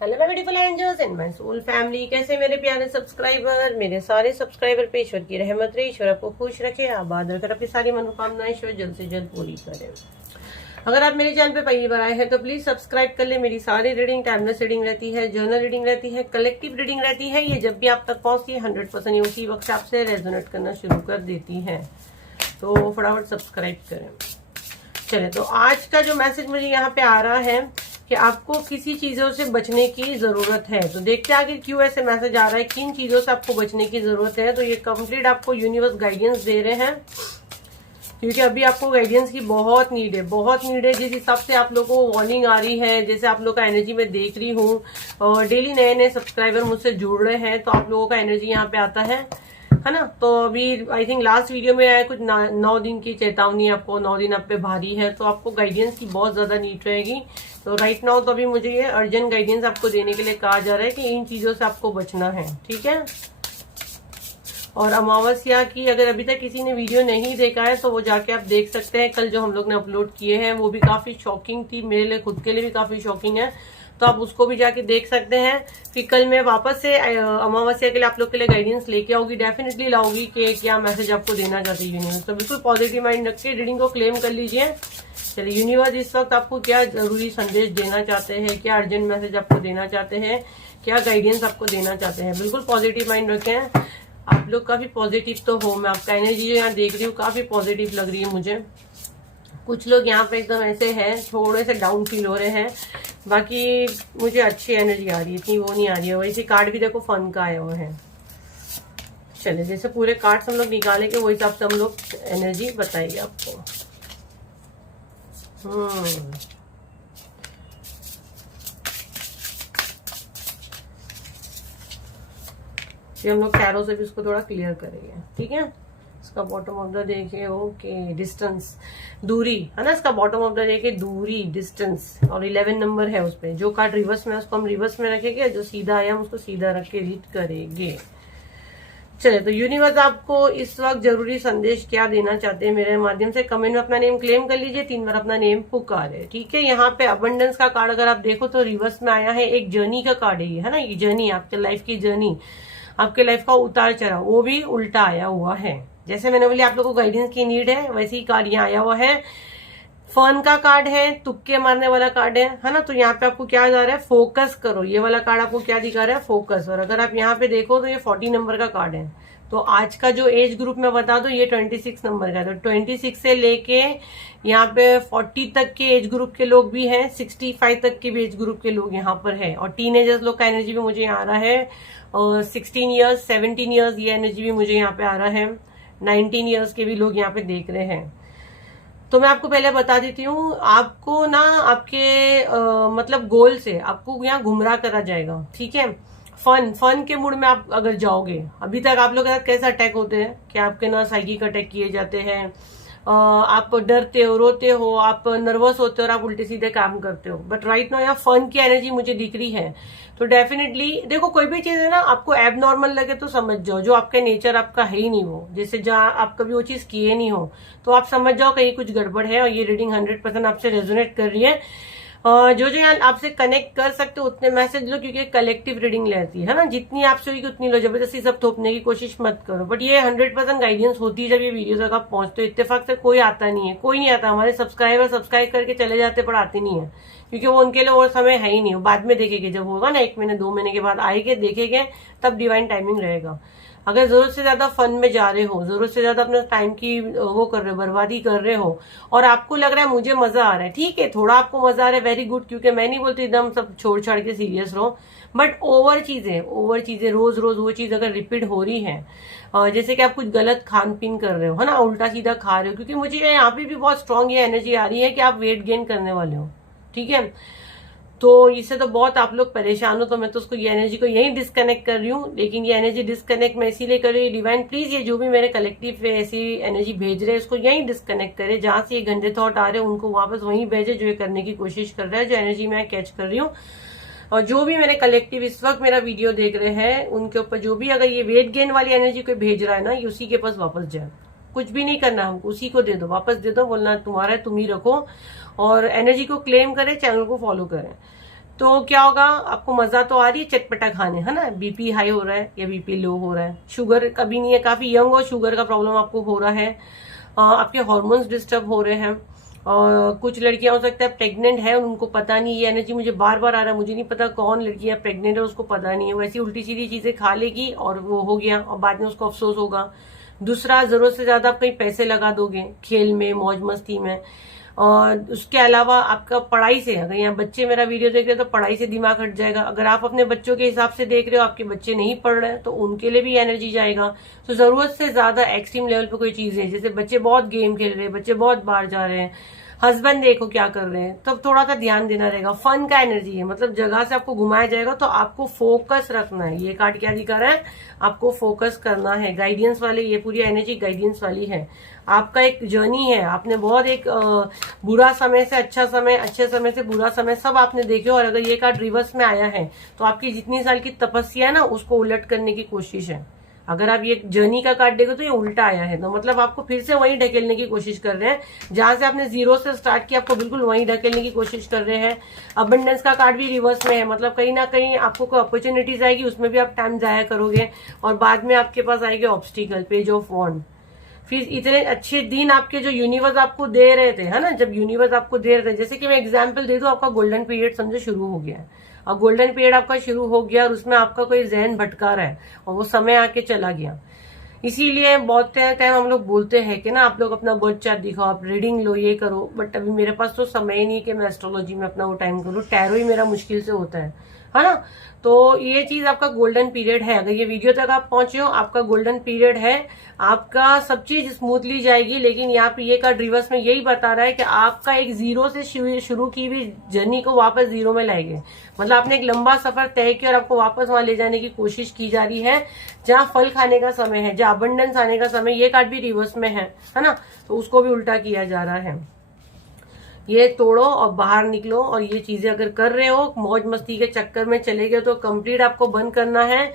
Hello my beautiful angels and my soul family. कैसे मेरे प्यारे सब्सक्राइबर, मेरे सारे सब्सक्राइबर पे ईश्वर की रहमत रहे, ईश्वर आपको खुश रखे, आबाद रखे, अपनी सारी मनोकामनाएं ईश्वर जल्द से जल्द पूरी करे। अगर आप मेरे चैनल पे पहली बार आए हैं तो प्लीज सब्सक्राइब कर ले। मेरी सारी रीडिंग टाइमलेस रीडिंग रहती है, जर्नल रीडिंग रहती है, कलेक्टिव रीडिंग रहती है। ये जब भी आप तक पहुंचती है 100% ये उसी वक्त आपसे रेजोनेट करना शुरू कर देती है, तो फटाफट सब्सक्राइब करें। चले, तो आज का जो मैसेज मुझे यहाँ पे आ रहा है कि आपको किसी चीजों से बचने की जरूरत है। तो देखते हैं आगे क्यों ऐसे मैसेज आ रहा है, किन चीजों से आपको बचने की जरूरत है। तो ये कंप्लीट आपको यूनिवर्स गाइडेंस दे रहे हैं, क्योंकि अभी आपको गाइडेंस की बहुत नीड है, बहुत नीड है। जिस हिसाब से आप लोगों को वार्निंग आ रही है, जैसे आप लोग का एनर्जी में देख रही हूँ, और डेली नए नए सब्सक्राइबर मुझसे जुड़ रहे हैं, तो आप लोगों का एनर्जी यहाँ पे आता है ना। तो अभी आई थिंक लास्ट वीडियो में आया कुछ 9 दिन की चेतावनी, आपको 9 दिन आप पे भारी है, तो आपको गाइडेंस की बहुत ज्यादा नीड रहेगी। तो राइट नाउ तो अभी मुझे ये अर्जेंट गाइडेंस आपको देने के लिए कहा जा रहा है कि इन चीजों से आपको बचना है, ठीक है। और अमावस्या की अगर अभी तक किसी ने वीडियो नहीं देखा है तो वो जाके आप देख सकते हैं। कल जो हम लोग ने अपलोड किए हैं वो भी काफी शॉकिंग थी, मेरे लिए खुद के लिए भी काफी शॉकिंग है, तो आप उसको भी जाके देख सकते हैं। फिर कल मैं वापस से अमावस्या के लिए आप लोग के लिए गाइडेंस लेके आऊंगी, डेफिनेटली लाऊंगी कि क्या मैसेज आपको देना चाहती है यूनिवर्स। तो बिल्कुल पॉजिटिव माइंड रख के रीडिंग को क्लेम कर लीजिए। चलिए, यूनिवर्स इस वक्त आपको क्या जरूरी संदेश देना चाहते हैं, क्या अर्जेंट मैसेज आपको देना चाहते हैं, क्या गाइडेंस आपको देना चाहते हैं। बिल्कुल पॉजिटिव माइंड रखें। आप लोग काफी पॉजिटिव तो हो, मैं आपका एनर्जी जो यहाँ देख रही हूँ काफी पॉजिटिव लग रही है मुझे। कुछ लोग यहाँ पे एकदम ऐसे हैं, थोड़े से डाउन फील हो रहे हैं, बाकी मुझे अच्छी एनर्जी आ रही है, इतनी वो नहीं आ रही है। वैसे कार्ड भी देखो फन का आया हुआ है। चलिए, जैसे पूरे कार्ड्स हम लोग निकालेंगे वो हिसाब से हम लोग एनर्जी बताएंगे आपको। फिर हम लोग टैरो से भी उसको थोड़ा क्लियर करेंगे, ठीक है। इसका बॉटम ऑफ द देखिए, ओके, डिस्टेंस, दूरी है ना। इसका बॉटम ऑफ द देखिए, दूरी, डिस्टेंस, और 11 नंबर है उस पे। जो कार्ड रिवर्स में उसको हम रिवर्स में रखेंगे, जो सीधा आया हम उसको सीधा रख के रीड करेंगे। चलिए, तो यूनिवर्स आपको इस वक्त जरूरी संदेश क्या देना चाहते हैं मेरे माध्यम से, कमेंट में अपना नेम क्लेम कर लीजिए, 3 बार अपना नेम पुकारे, ठीक है। यहाँ पे अबंडेंस का कार्ड अगर आप देखो तो रिवर्स में आया है, एक जर्नी का कार्ड है ना। ये जर्नी, आपके लाइफ की जर्नी, आपके लाइफ का उतार चढ़ाव, वो भी उल्टा आया हुआ है। जैसे मैंने बोली आप लोगों को गाइडेंस की नीड है, वैसे ही कार्ड यहाँ आया हुआ है। फन का कार्ड है, तुक्के मारने वाला कार्ड है ना। तो यहाँ पे आपको क्या जा रहा है, फोकस करो। ये वाला कार्ड आपको क्या दिखा रहा है, फोकस। और अगर आप यहाँ पे देखो तो ये 40 नंबर का कार्ड है। तो आज का जो एज ग्रुप में बता दो, ये 26 नंबर का है। तो 26 से लेके यहाँ पे 40 तक के एज ग्रुप के लोग भी हैं, 65 तक के भी एज ग्रुप के लोग यहाँ पर है। और टीनेजर्स लोग का एनर्जी भी मुझे यहाँ आ रहा है, और 16 ईयर्स, 17 ईयर्स, ये एनर्जी भी मुझे यहाँ पे आ रहा है। 19 ईयर्स के भी लोग यहाँ पे देख रहे हैं। तो मैं आपको पहले बता देती हूँ, आपको ना आपके मतलब गोल से आपको यहाँ गुमराह करा जाएगा, ठीक है। फन के मूड में आप अगर जाओगे, अभी तक आप लोग के साथ कैसे अटैक होते हैं कि आपके ना साइकिक अटैक किए जाते हैं, आप डरते हो, रोते हो, आप नर्वस होते हो और आप उल्टे सीधे काम करते हो। बट राइट नाउ यहाँ फन की एनर्जी मुझे दिख रही है। तो डेफिनेटली देखो, कोई भी चीज है ना, आपको एब नॉर्मल लगे तो समझ जाओ, जो आपका नेचर आपका है ही नहीं वो, जैसे जहाँ आप कभी वो चीज किए नहीं हो, तो आप समझ जाओ कहीं कुछ गड़बड़ है। और ये रीडिंग 100% आपसे रेजोनेट कर रही है। जो यहाँ आपसे कनेक्ट कर सकते हो उतने मैसेज लो, क्योंकि कलेक्टिव रीडिंग लेती है ना। जितनी आपसे होगी उतनी लो, जबरदस्ती सब थोपने की कोशिश मत करो। बट ये 100% गाइडेंस होती है जब ये वीडियो तक आप पहुंचते हो। इत्तेफाक से कोई आता नहीं है, कोई नहीं आता। हमारे सब्सक्राइबर सब्सक्राइब करके चले जाते पर आते नहीं है, क्योंकि वो उनके लिए और समय है ही नहीं। बाद में देखेंगे, जब होगा ना 1 महीने 2 महीने के बाद आएंगे देखेंगे, तब डिवाइन टाइमिंग रहेगा। अगर जरूरत से ज्यादा फन में जा रहे हो, जरूरत से ज्यादा अपने टाइम की वो कर रहे हो, बर्बादी कर रहे हो, और आपको लग रहा है मुझे मजा आ रहा है, ठीक है, थोड़ा आपको मजा आ रहा है, वेरी गुड। क्योंकि मैं नहीं बोलती एकदम सब छोड़ छाड़ के सीरियस रहो, बट ओवर चीजें रोज रोज वो चीज अगर रिपीट हो रही है, जैसे कि आप कुछ गलत खान पीन कर रहे हो, है ना, उल्टा सीधा खा रहे हो, क्योंकि मुझे यहाँ पे भी बहुत स्ट्रांग ये एनर्जी आ रही है कि आप वेट गेन करने वाले हो, ठीक है। तो इससे तो बहुत आप लोग परेशान हो, तो मैं तो उसको ये एनर्जी को यही डिस्कनेक्ट कर रही हूँ। लेकिन ये एनर्जी डिस्कनेक्ट मैं इसीलिए कर रही हूँ, डिवाइन प्लीज ये जो भी मेरे कलेक्टिव पे ऐसी एनर्जी भेज रहे हैं उसको यही डिस्कनेक्ट करे। जहां से ये गंदे थॉट आ रहे हैं उनको वापस वहीं भेजे जो ये करने की कोशिश कर रहा है, जो एनर्जी मैं कैच कर रही हूँ। और जो भी मेरे कलेक्टिव इस वक्त मेरा वीडियो देख रहे हैं उनके ऊपर जो भी अगर ये वेट गेन वाली एनर्जी कोई भेज रहा है ना, ये उसी के पास वापस जाए। कुछ भी नहीं करना हमको, उसी को दे दो, वापस दे दो, बोलना तुम्हारा है, तुम ही रखो। और एनर्जी को क्लेम करें, चैनल को फॉलो करें। तो क्या होगा, आपको मजा तो आ रही है चटपटा खाने, है ना, बीपी हाई हो रहा है या बीपी लो हो रहा है, शुगर कभी नहीं है, काफी यंग हो, शुगर का प्रॉब्लम आपको हो रहा है, आपके हार्मोन्स डिस्टर्ब हो रहे हैं, और कुछ लड़कियां हो सकता है प्रेग्नेंट है, उनको पता नहीं, ये एनर्जी मुझे बार बार आ रहा है, मुझे नहीं पता कौन लड़कियां प्रेग्नेंट है, उसको पता नहीं है, वैसी उल्टी सीधी चीजें खा लेगी और वो हो गया और बाद में उसको अफसोस होगा। दूसरा, जरूरत से ज्यादा आप कहीं पैसे लगा दोगे खेल में, मौज मस्ती में, और उसके अलावा आपका पढ़ाई से, अगर यहाँ बच्चे मेरा वीडियो देख रहे हैं तो पढ़ाई से दिमाग हट जाएगा। अगर आप अपने बच्चों के हिसाब से देख रहे हो, आपके बच्चे नहीं पढ़ रहे हैं, तो उनके लिए भी एनर्जी जाएगा। तो जरूरत से ज्यादा एक्सट्रीम लेवल पे कोई चीज है, जैसे बच्चे बहुत गेम खेल रहे हैं, बच्चे बहुत बाहर जा रहे हैं, हस्बैंड देखो क्या कर रहे हैं, तब थोड़ा सा ध्यान देना रहेगा। फन का एनर्जी है, मतलब जगह से आपको घुमाया जाएगा, तो आपको फोकस रखना है। ये कार्ड क्या दिखा रहा है, आपको फोकस करना है। गाइडेंस वाले, ये पूरी एनर्जी गाइडेंस वाली है। आपका एक जर्नी है, आपने बहुत एक बुरा समय से अच्छा समय, अच्छे समय से बुरा समय सब आपने देखे, और अगर ये कार्ड रिवर्स में आया है तो आपकी जितनी साल की तपस्या है ना, उसको उलट करने की कोशिश है। अगर आप ये जर्नी का कार्ड देखो तो ये उल्टा आया है, तो मतलब आपको फिर से वहीं ढकेलने की कोशिश कर रहे हैं, जहां से आपने जीरो से स्टार्ट किया, आपको बिल्कुल वहीं ढकेलने की कोशिश कर रहे हैं। अबंडेंस का कार्ड भी रिवर्स में है, मतलब कहीं ना कहीं आपको कोई अपॉर्चुनिटीज आएगी, उसमें भी आप टाइम जाया करोगे, और बाद में आपके पास आएंगे ऑब्स्टिकल, पेज ऑफ वॉन्ड। फिर इतने अच्छे दिन आपके जो यूनिवर्स आपको दे रहे थे, है ना, जब यूनिवर्स आपको दे रहे थे, जैसे कि मैं एग्जांपल दे दूं, आपका गोल्डन पीरियड समझो शुरू हो गया है, और गोल्डन पीरियड आपका शुरू हो गया और उसमें आपका कोई जहन भटका रहा है और वो समय आके चला गया। इसीलिए बहुत टाइम हम लोग बोलते हैं कि ना आप लोग अपना बर्थ चार्ट दिखाओ, आप रीडिंग लो, ये करो, बट अभी मेरे पास तो समय ही नहीं कि मैं एस्ट्रोलॉजी में अपना वो टाइम करूँ, टैरो ही मेरा मुश्किल से होता है ना। तो ये चीज आपका गोल्डन पीरियड है, अगर ये वीडियो तक आप पहुंचे हो, आपका गोल्डन पीरियड है, आपका सब चीज स्मूथली जाएगी। लेकिन यहाँ पे ये कार्ड रिवर्स में यही बता रहा है कि आपका एक जीरो से शुरू की हुई जर्नी को वापस जीरो में लाएंगे, मतलब आपने एक लंबा सफर तय किया और आपको वापस वहां ले जाने की कोशिश की जा रही है, जहाँ फल खाने का समय है, जहाँ अबंडेंस आने का समय। ये कार्ड भी रिवर्स में है ना, तो उसको भी उल्टा किया जा रहा है। ये तोड़ो और बाहर निकलो, और ये चीजें अगर कर रहे हो, मौज मस्ती के चक्कर में चले गए, तो कंप्लीट आपको बंद करना है।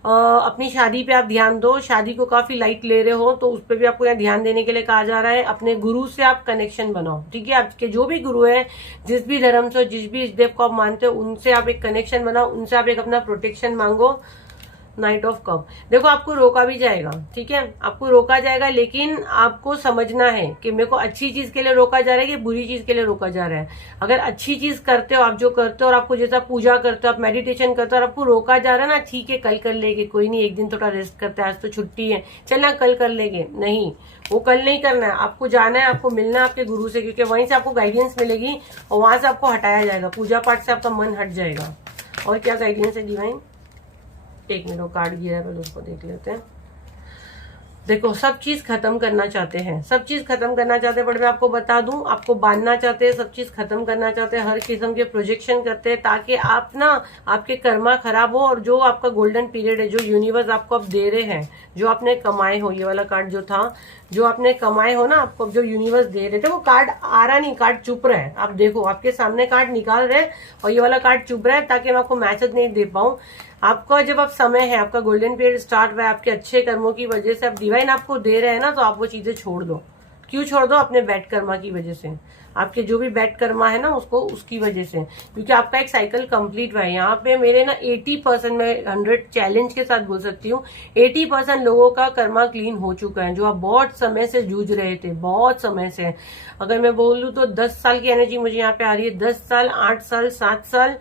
अपनी शादी पे आप ध्यान दो, शादी को काफी लाइट ले रहे हो, तो उस पर भी आपको यहाँ ध्यान देने के लिए कहा जा रहा है। अपने गुरु से आप कनेक्शन बनाओ, ठीक है, आपके जो भी गुरु है, जिस भी धर्म से, जिस भी देव को आप मानते हो, उनसे आप एक कनेक्शन बनाओ, उनसे आप एक अपना प्रोटेक्शन मांगो। नाइट ऑफ कप, देखो आपको रोका भी जाएगा, ठीक है, आपको रोका जाएगा, लेकिन आपको समझना है कि मेरे को अच्छी चीज के लिए रोका जा रहा है कि बुरी चीज के लिए रोका जा रहा है। अगर अच्छी चीज करते हो, आप जो करते हो, और आपको जैसा पूजा करते हो, आप मेडिटेशन करते हो, और आपको रोका जा रहा है ना, ठीक है कल कर लेंगे, कोई नहीं, एक दिन थोड़ा रेस्ट करते हैं, आज तो छुट्टी है, चलना कल कर लेंगे, नहीं, वो कल नहीं करना है, आपको जाना है, आपको मिलना है आपके गुरु से, क्योंकि वहीं से आपको गाइडेंस मिलेगी और वहां से आपको हटाया जाएगा, पूजा पाठ से आपका मन हट जाएगा। और क्या गाइडेंस है डिवाइन, एक मिनट, वो कार्ड गिरा है, पहले उसको देख लेते हैं। देखो, सब चीज खत्म करना चाहते हैं, सब चीज खत्म करना चाहते हैं, बट मैं आपको बता दूं, आपको बांधना चाहते हैं, सब चीज खत्म करना चाहते हैं, हर किस्म के प्रोजेक्शन करते हैं, ताकि आप ना, आपके कर्मा खराब हो, और जो आपका गोल्डन पीरियड है, जो यूनिवर्स आपको अब दे रहे हैं, जो आपने कमाए हो, ये वाला कार्ड जो था, जो आपने कमाए हो ना, आपको जो यूनिवर्स दे रहे थे, वो कार्ड आ रहा नहीं, कार्ड चुप रहा है। आप देखो, आपके सामने कार्ड निकाल रहे हैं और ये वाला कार्ड चुप रहा है, ताकि मैं आपको मैसेज नहीं दे पाऊं। आपका जब आप समय है, आपका गोल्डन पीरियड स्टार्ट हुआ है, आपके अच्छे कर्मों की वजह से, अब डिवाइन आपको दे रहे हैं ना, तो आप वो चीजें छोड़ दो। क्यों छोड़ दो? अपने बैड कर्मा की वजह से, आपके जो भी बैड कर्मा है ना, उसको, उसकी वजह से, क्योंकि आपका एक साइकिल कंप्लीट हुआ है। यहाँ पे मेरे ना 80%, मैं 100 चैलेंज के साथ बोल सकती हूँ, 80% लोगों का कर्मा क्लीन हो चुका है, जो आप बहुत समय से जूझ रहे थे, बहुत समय से। अगर मैं बोलूँ तो 10 साल की एनर्जी मुझे यहाँ पे आ रही है, 10 साल, 8 साल, 7 साल,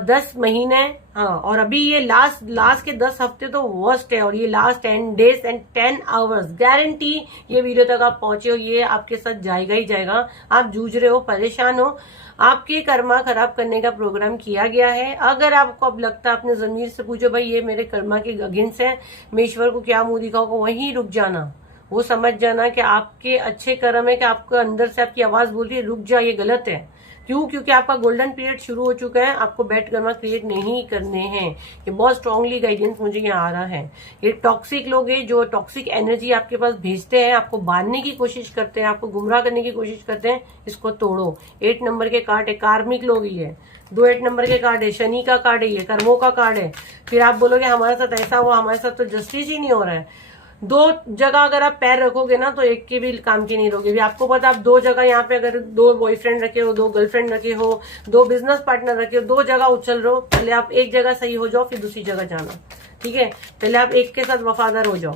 10 महीने, हाँ, और अभी ये लास्ट के 10 हफ्ते तो वर्स्ट है, और ये last 10 days and 10 hours, guarantee ये वीडियो तक आप पहुंचे हो, ये आपके साथ जाएगा ही जाएगा। आप जूझ रहे हो, परेशान हो, आपके कर्मा खराब करने का प्रोग्राम किया गया है। अगर आपको अब लगता है, अपने जमीर से पूछो, भाई ये मेरे कर्मा के अगेंस्ट है, मैं ईश्वर को क्या मुंह दिखाऊंगा, वहीं रुक जाना। वो समझ जाना कि आपके अच्छे कर्म है, कि आपको अंदर से आपकी आवाज बोल रही है रुक जा, ये गलत है। क्यों? क्योंकि आपका गोल्डन पीरियड शुरू हो चुका है, आपको बैड कर्मा क्रिएट नहीं करने हैं। ये बहुत स्ट्रांगली गाइडेंस मुझे यहाँ आ रहा है। ये टॉक्सिक लोग हैं, जो टॉक्सिक एनर्जी आपके पास भेजते हैं, आपको बांधने की कोशिश करते हैं, आपको गुमराह करने की कोशिश करते हैं, इसको तोड़ो। 8 नंबर के कार्ड है, कार्मिक लोग ही है, 2 8 नंबर के कार्ड है, शनि का कार्ड है, ये कर्मों का कार्ड है। फिर आप बोलोगे हमारे साथ ऐसा हुआ, हमारे साथ तो जस्टिस ही नहीं हो रहा है। दो जगह अगर आप पैर रखोगे ना तो एक के भी काम की नहीं रहोगे। भी आपको पता, आप दो जगह यहाँ पे अगर दो बॉयफ्रेंड रखे हो, दो गर्लफ्रेंड रखे हो, दो बिजनेस पार्टनर रखे हो, दो जगह उछल रहे हो, पहले आप एक जगह सही हो जाओ फिर दूसरी जगह जाना, ठीक है। पहले आप एक के साथ वफादार हो जाओ।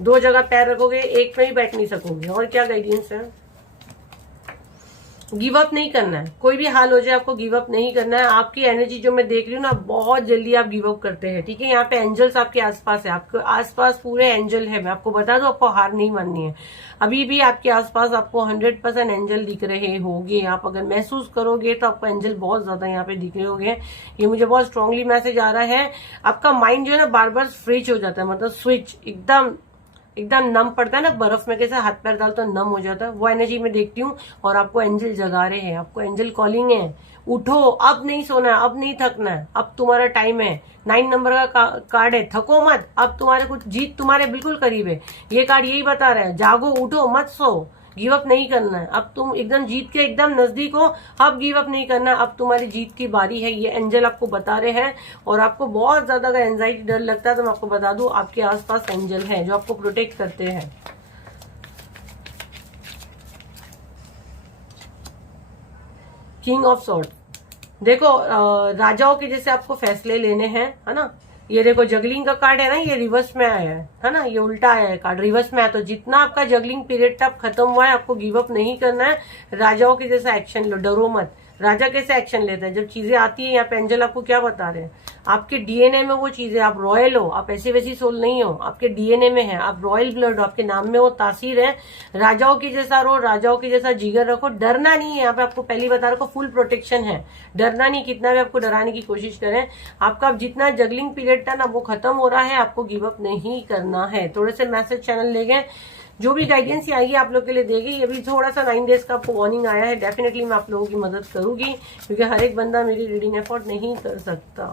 दो जगह पैर रखोगे, एक में ही बैठ नहीं सकोगे। और क्या गाइडेंस है? गिव अप नहीं करना है, कोई भी हाल हो जाए आपको गिव अप नहीं करना है। आपकी एनर्जी जो मैं देख रही हूँ ना, बहुत जल्दी आप गिव अप करते हैं, ठीक है। यहाँ पे एंजल्स आपके आसपास है, आपके आसपास पूरे एंजल है। मैं आपको बता दूं, आपको हार नहीं माननी है। अभी भी आपके आसपास आपको 100% एंजल दिख रहे होंगे। आप अगर महसूस करोगे तो आपको एंजल बहुत ज्यादा यहाँ पे दिख रहे होंगे। ये मुझे बहुत स्ट्रांगली मैसेज आ रहा है। आपका माइंड जो है ना बार बार फ्रीज हो जाता है, मतलब स्विच एकदम नम पड़ता है ना, बर्फ में कैसे हाथ पैर डाल तो नम हो जाता है, वो एनर्जी में देखती हूँ। और आपको एंजल जगा रहे हैं, आपको एंजल कॉलिंग है, उठो, अब नहीं सोना है, अब नहीं थकना है, अब तुम्हारा टाइम है। 9 नंबर का कार्ड है, थको मत, अब तुम्हारे कुछ जीत तुम्हारे बिल्कुल करीब है। ये कार्ड यही बता रहा है, जागो, उठो, मत सो, गिव अप नहीं करना है। अब तुम एकदम जीत के एकदम नजदीक हो, अब गिव अप नहीं करना, अब तुम्हारी जीत की बारी है। ये एंजल आपको बता रहे हैं। और आपको बहुत ज्यादा अगर एंजाइटी, डर लगता है तो मैं आपको बता दूं, आपके आसपास एंजल हैं जो आपको प्रोटेक्ट करते हैं। किंग ऑफ सॉर्ड, देखो राजाओं के जैसे आपको फैसले लेने हैं, है ना। ये देखो जगलिंग का कार्ड है ना, ये रिवर्स में आया है ना, ये उल्टा आया है कार्ड, रिवर्स में आया। तो जितना आपका जगलिंग पीरियड तक खत्म हुआ है, आपको गिव अप नहीं करना है। राजाओं के जैसा एक्शन लो, डरो मत। राजा कैसे एक्शन लेते हैं जब चीजें आती है? यहाँ पे एंजल आपको क्या बता रहे हैं, आपके डीएनए में वो चीजें, आप रॉयल हो, आप ऐसी वैसी सोल नहीं हो, आपके डीएनए में है, आप रॉयल ब्लड हो, आपके नाम में वो तासीर है। राजाओं की जैसा रहो, राजाओं की जैसा जिगर रखो, डरना नहीं है। यहाँ पे आपको पहली बता रहा हूँ, फुल प्रोटेक्शन है, डरना नहीं। कितना भी आपको डराने की कोशिश करें, आपका जितना जगलिंग पीरियड था ना वो खत्म हो रहा है, आपको गिव अप नहीं करना है। थोड़े से मैसेज चैनल ले गए, जो भी गाइडेंस आएगी आप लोग के लिए देगी। ये भी थोड़ा सा 9 डेज का आपको वार्निंग आया है, डेफिनेटली मैं आप लोगों की मदद करूंगी, क्योंकि हर एक बंदा मेरी रीडिंग एफोर्ड नहीं कर सकता।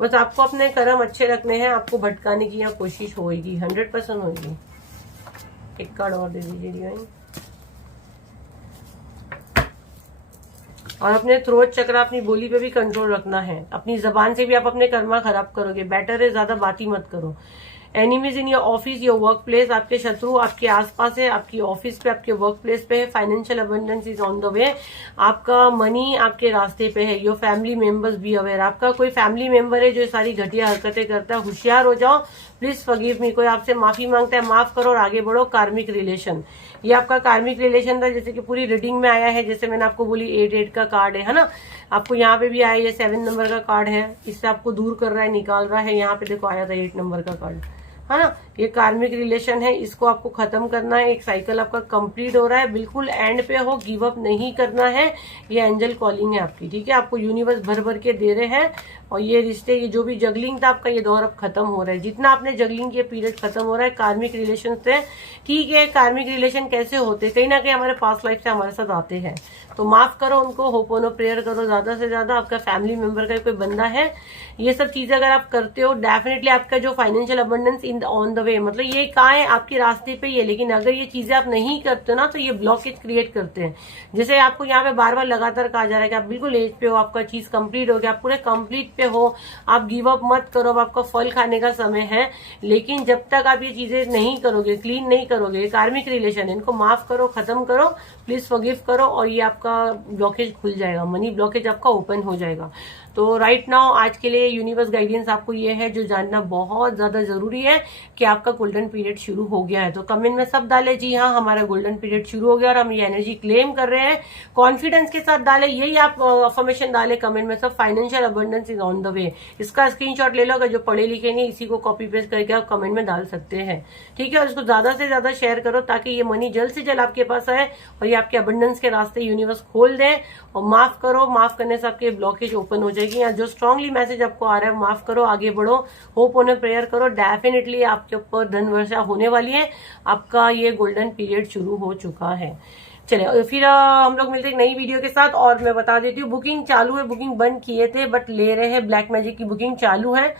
बस आपको अपने कर्म अच्छे रखने हैं, आपको भटकाने की यहाँ कोशिश होगी, 100% होगी। एक कार्ड और दे दीजिए डिवाइन। और अपने थ्रोट चक्र, अपनी बोली पे भी कंट्रोल रखना है। अपनी जबान से भी आप अपने कर्मा खराब करोगे, बेटर है ज्यादा बात ही मत करो। Enemies in your office, your work place, आपके शत्रु आपके आसपास है, आपकी ऑफिस पे, आपके वर्क प्लेस पे है। Financial abundance is on the way, आपका मनी आपके रास्ते पे है। Your family members be aware, आपका कोई फैमिली मेंबर है जो सारी घटिया हरकतें करता है, होशियार हो जाओ। प्लीज फॉरगिव मी, कोई आपसे माफी मांगता है, माफ करो और आगे बढ़ो। कार्मिक रिलेशन, ये आपका कार्मिक रिलेशन था, जैसे कि पूरी रीडिंग में आया है। जैसे मैंने आपको बोली 8 का कार्ड है ना, आपको यहाँ पे भी आया, ये 7 नंबर का कार्ड है, इससे आपको दूर कर रहा है, निकाल रहा है। यहाँ पे देखो आया था 8 नंबर का कार्ड, है ना। ये कार्मिक रिलेशन है, इसको आपको खत्म करना है। एक साइकिल आपका कंप्लीट हो रहा है, बिल्कुल एंड पे हो, गिव अप नहीं करना है। ये एंजल कॉलिंग है आपकी, ठीक है। आपको यूनिवर्स भर भर के दे रहे हैं। और ये रिश्ते, ये जो भी जगलिंग था आपका, ये दौर अब खत्म हो रहा है। जितना आपने जगलिंग किया पीरियड खत्म हो रहा है। कार्मिक रिलेशन से, ठीक है। कार्मिक रिलेशन कैसे होते, कहीं ना कहीं हमारे पास्ट लाइफ से हमारे साथ आते हैं, तो माफ करो उनको, होप ऑन प्रेयर करो ज्यादा से ज्यादा। आपका फैमिली मेंबर का कोई बंदा है, ये सब चीजें अगर आप करते हो, डेफिनेटली आपका जो financial abundance in on the way, मतलब ये कहाँ है, आपके रास्ते पे ही है। लेकिन अगर ये चीजें आप नहीं करते ना, तो ये ब्लॉकेज क्रिएट करते हैं। जैसे आपको यहाँ पे बार बार लगातार कहा जा रहा है कि आप बिल्कुल एज पे हो, आपका चीज कंप्लीट हो गया, आप पूरे कंप्लीट पे हो, आप गिव अप मत करो, अब आपका फल खाने का समय है। लेकिन जब तक आप ये चीजें नहीं करोगे, क्लीन नहीं करोगे, कार्मिक रिलेशन है, इनको माफ करो, खत्म करो, प्लीज फॉरगिव करो, और ये आपका ब्लॉकेज खुल जाएगा, मनी ब्लॉकेज आपका ओपन हो जाएगा। तो राइट नाउ आज के लिए यूनिवर्स गाइडेंस आपको ये है जो जानना बहुत ज्यादा जरूरी है कि आपका गोल्डन पीरियड शुरू हो गया है। तो कमेंट में सब डाले जी हाँ हमारा गोल्डन पीरियड शुरू हो गया और हम ये एनर्जी क्लेम कर रहे हैं। कॉन्फिडेंस के साथ डाले, यही आप अफर्मेशन डाले कमेंट में सब, financial abundance is on the way. इसका स्क्रीनशॉट ले लो, अगर जो पढ़े लिखे नहीं इसी को कॉपी पेस्ट करके आप कमेंट में डाल सकते हैं, ठीक है। और इसको ज्यादा से ज्यादा शेयर करो ताकि ये मनी जल्द से जल्द आपके पास आए और ये आपके अबंडेंस के रास्ते यूनिवर्स खोल दे। और माफ करो, माफ करने से आपके ब्लॉकेज ओपन हो जाएगी। या जो स्ट्रांगली मैसेज आपको आ रहा है, माफ करो, आगे बढ़ो, होप ऑन प्रेयर करो, डेफिनेटली आपके ऊपर धन वर्षा होने वाली है। आपका ये गोल्डन पीरियड शुरू हो चुका है। चलिए फिर हम लोग मिलते हैं एक नई वीडियो के साथ। और मैं बता देती हूँ बुकिंग चालू है, बुकिंग बंद किए थे बट ले रहे हैं, ब्लैक मैजिक की बुकिंग चालू है।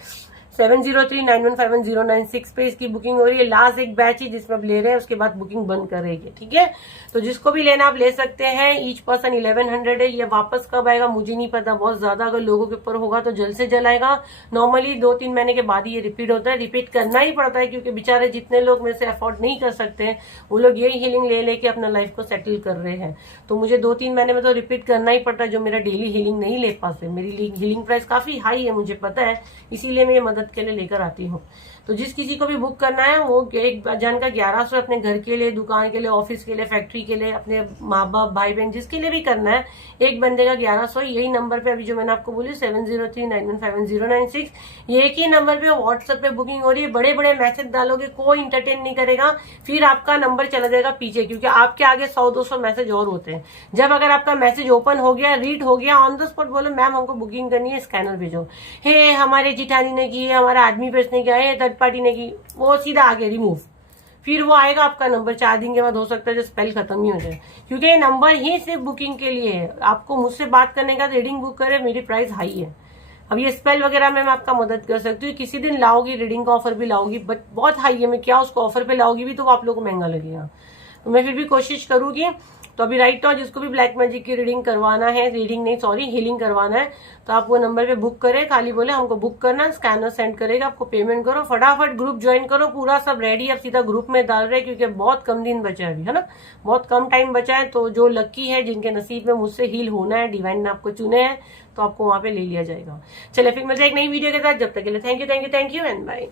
7039151096 पे इसकी बुकिंग हो रही है। लास्ट एक बैच ही जिसमें आप ले रहे हैं, उसके बाद बुकिंग बंद कर रही है, ठीक है। तो जिसको भी लेना आप ले सकते हैं। ईच पर्सन 1100 है। ये वापस कब आएगा मुझे नहीं पता, बहुत ज्यादा अगर लोगों के ऊपर होगा तो जल्द से जल्द आएगा। नॉर्मली 2-3 महीने के बाद ही ये रिपीट होता है, रिपीट करना ही पड़ता है क्योंकि बेचारे जितने लोग मेरे से अफोर्ड नहीं कर सकते हैं वो लोग यही हीलिंग ले लेके अपना लाइफ को सेटल कर रहे हैं। तो मुझे 2-3 महीने में तो रिपीट करना ही पड़ता है, जो मेरा डेली हीलिंग नहीं ले पाते। मेरी हीलिंग प्राइस काफी हाई है, मुझे पता है, इसीलिए मैं ये मदद के लिए लेकर आती हूँ। तो जिस किसी को भी बुक करना है वो एक जन का 1100 अपने घर के लिए, दुकान के लिए, ऑफिस के लिए, फैक्ट्री के लिए, अपने माँ बाप, भाई बहन, जिसके लिए भी करना है, एक बंदे का 1100। यही नंबर पे अभी जो मैंने आपको बोली 7039151096, ये एक ही नंबर पे व्हाट्सएप पे बुकिंग हो रही है। बड़े बड़े मैसेज डालोगे, कोई इंटरटेन नहीं करेगा, फिर आपका नंबर चला जाएगा पीछे, क्योंकि आपके आगे 100-200 मैसेज और होते हैं। जब अगर आपका मैसेज ओपन हो गया, रीड हो गया, ऑन द स्पॉट बोलो मैम हमको बुकिंग करनी है, स्कैनर भेजो, हे हमारे जिठानी ने की है, हमारा आदमी पर्स ने किया है, थर्ड पार्टी ने की, वो सीधा आगे रिमूव। फिर वो आएगा आपका नंबर 4 दिन के बाद, हो सकता है जो स्पेल खत्म ही हो जाए, क्योंकि ये नंबर ही सिर्फ बुकिंग के लिए है। आपको मुझसे बात करने का, रीडिंग बुक करे, मेरी प्राइस हाई है। अब ये स्पेल वगैरह में मैं आपका मदद कर सकती हूँ। किसी दिन लाओगी रीडिंग का ऑफर भी लाओगी, बट बहुत हाई है, मैं क्या उसको ऑफर पे लाओगी भी तो आप लोगों को महंगा लगेगा, तो मैं फिर भी कोशिश करूंगी। तो अभी राइट नाउ जिसको भी ब्लैक मैजिक की रीडिंग करवाना है, हीलिंग करवाना है, तो आप वो नंबर पे बुक करें, खाली बोले हमको बुक करना, स्कैनर सेंड करेगा, आपको पेमेंट करो, फटाफट ग्रुप ज्वाइन करो, पूरा सब रेडी, अब सीधा ग्रुप में डाल रहे हैं क्योंकि बहुत कम दिन बचा है अभी, है ना, बहुत कम टाइम बचा है। तो जो लकी है, जिनके नसीब में मुझसे हील होना है, डिवाइन ने आपको चुने हैं, तो आपको वहां पे ले लिया जाएगा। चलिए फिर मिलते हैं एक नई वीडियो के साथ, जब तक के लिए थैंक यू एंड बाय।